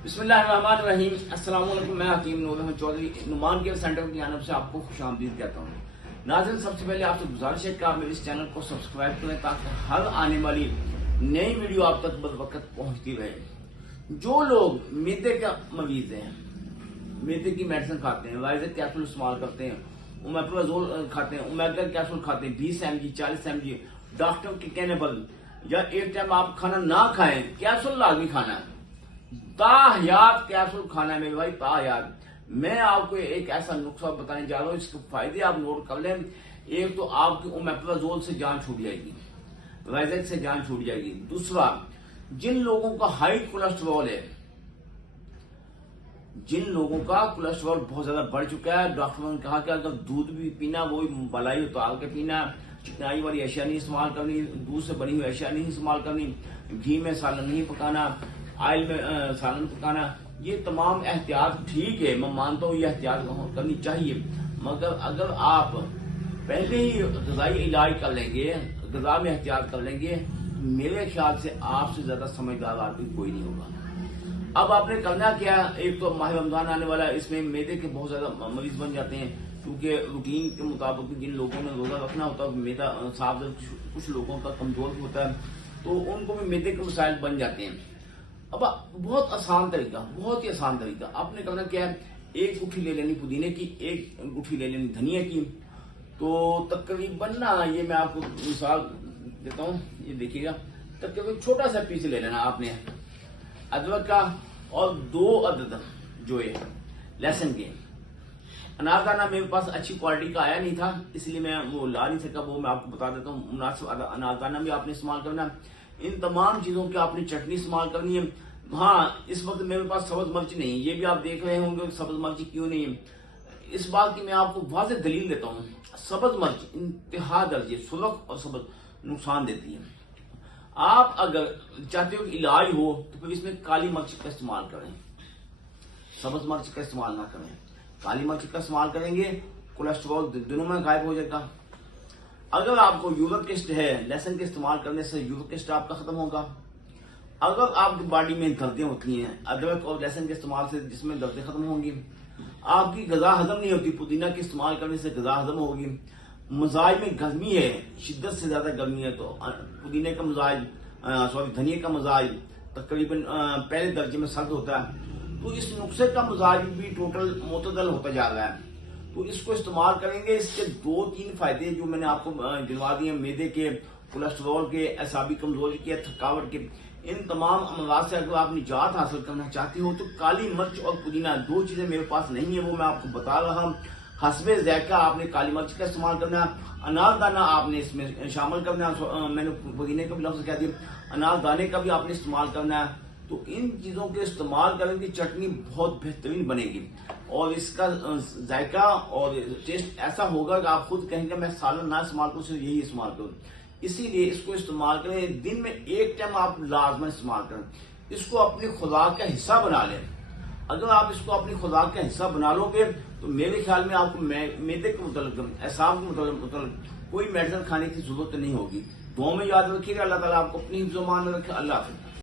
बिस्मिल्लाहिर्रहमानिर्रहीम। अस्सलाम वालेकुम। मैं हकीम नूर चौधरी नुमान केयर सेंटर की जानब से आपको खुशामदीद कहता हूँ। नाज़रीन, सबसे पहले आपसे गुजारिश है कि आप मेरे इस चैनल को सब्सक्राइब करें ताकि हर आने वाली नई वीडियो आप तक बदवक्त पहुँचती रहे। जो लोग मैदे का मरीज हैं, मैदे की मेडिसिन खाते हैं, वाइजर कैप्सूल इस्तेमाल करते हैं, ओमेप्राजोल खाते हैं, ओमेगा कैप्सूल खाते हैं 20 mg 40 mg डॉक्टर के कहने पर, या एक टाइम आप खाना ना खाएं, कैप्सूल लाजमी खाना है, ताहयात कैप्सूल खाना है मेरे भाई, ताहयात। मैं आपको एक ऐसा नुस्खा बताने जा रहा हूँ, इसके फायदे आप नोट कर लें। एक तो आपकी ओमेप्राजोल से जान छूट जाएगी, वाइजर से जान छूट जाएगी। दूसरा, जिन लोगों का हाई कोलेस्ट्रॉल है, जिन लोगों का कोलेस्ट्रॉल बहुत ज्यादा बढ़ चुका है, डॉक्टरों ने कहा कि अगर दूध भी पीना वो मलाई उतार के पीना, चिकनाई वाली अशिया नहीं इस्तेमाल करनी, दूध से बनी हुई अशिया नहीं इस्तेमाल करनी, घी में सालन नहीं पकाना, ऑयल में सालन पकाना, ये तमाम एहतियात ठीक है, मैं मानता हूँ ये एहतियात करनी चाहिए। मगर अगर आप पहले ही ग़िज़ाई इलाज कर लेंगे, ग़िज़ा में एहतियात कर लेंगे, मेरे ख्याल से आपसे ज्यादा समझदार आदमी कोई नहीं होगा। अब आपने करना क्या, एक तो माह रमजान आने वाला है, इसमें मैदे के बहुत ज्यादा मरीज बन जाते हैं, क्योंकि रूटीन के मुताबिक जिन लोगों ने रोजा रखना होता है, मैदा साफ कुछ लोगों का कमजोर होता है, तो उनको भी मैदे के मसाइल बन जाते हैं। अब बहुत आसान तरीका, बहुत ही आसान तरीका, आपने करना क्या है, एक गुठी ले लेनी पुदीने की, एक गुठी ले लेनी धनिया की। तो तकरीबन ना, ये मैं आपको मिसाल देता हूँ, ये देखिएगा, तकरीबन छोटा सा पीस ले लेना आपने अदरक का, और 2 अदद जो है लहसुन के। अनारदाना मेरे पास अच्छी क्वालिटी का आया नहीं था, इसलिए मैं वो ला नहीं सका, वो मैं आपको बता देता हूँ। मुनासिब अनारदाना भी आपने इस्तेमाल करना। इन तमाम चीजों की आपने चटनी इस्तेमाल करनी है। हाँ, इस वक्त मेरे पास सब्ज मिर्च नहीं है, ये भी आप देख रहे होंगे सब्ज मिर्च क्यों नहीं है। इस बात की मैं आपको वाज़ेह दलील देता हूँ। सब्ज मिर्च इंतहा दर्जे सुलख और सब्ज नुकसान देती है। आप अगर चाहते हो कि इलाज हो तो फिर इसमें काली मिर्च का इस्तेमाल करें, सब्ज मिर्च का इस्तेमाल ना करें। काली मिर्च का इस्तेमाल करेंगे, कोलेस्ट्रॉल दिनों में गायब हो जाएगा। अगर आपको यूरिक एसिड है, लहसुन के इस्तेमाल करने से यूरिक एसिड आपका खत्म होगा। अगर आपकी बॉडी में दर्दें होती हैं, अदरक और लहसुन के इस्तेमाल से जिसमें दर्दें खत्म होंगी। आपकी गजा हजम नहीं होती, पुदीना के इस्तेमाल करने से गजा हजम होगी। मजाज में गर्मी है, शिद्दत से ज्यादा गर्मी है, तो पुदीने का मजाज, सॉरी धनिया का मजाज तकरीबन पहले दर्जे में सर्द होता है। तो इस नुस्खे का मजाज भी टोटल मुतदल होता जा रहा है, तो इसको इस्तेमाल करेंगे। इसके 2-3 फायदे जो मैंने आपको गिनवा दिए, मैदे के, कोलेस्ट्रॉल के, एसाबी कमजोरी के, थकावट के, इन तमाम अमराज से अगर आप निजात हासिल करना चाहते हो तो काली मिर्च और पुदीना 2 चीजें मेरे पास नहीं है, वो मैं आपको बता रहा हूँ। हस्बे ज़ायका आपने काली मिर्च का इस्तेमाल करना, अनारदाना आपने इसमें शामिल करना, मैंने पुदीने का भी लफ्ज कह दिया, अनारदाने का भी आपने इस्तेमाल करना है। तो इन चीजों के इस्तेमाल करेंगे, चटनी बहुत बेहतरीन बनेगी और इसका जायका और टेस्ट ऐसा होगा कि आप खुद कहेंगे मैं सालन ना इस्तेमाल करूं, सिर्फ यही इस्तेमाल करूं। इसीलिए इसको इस्तेमाल करें, दिन में एक टाइम आप लाजमन इस्तेमाल करें। इसको अपनी खुराक का हिस्सा बना लें। अगर आप इसको अपनी खुराक का हिस्सा बना लोगे तो मेरे ख्याल में आपको मैदे के मुतल्लिक, एसाब के मुतल्लिक कोई मेडिसिन खाने की जरूरत नहीं होगी। दुआ में याद रखिएगा। अल्लाह ताला आपको अपनी हिफ्ज़-ओ-मान में रखे। अल्लाह हाफ़िज़।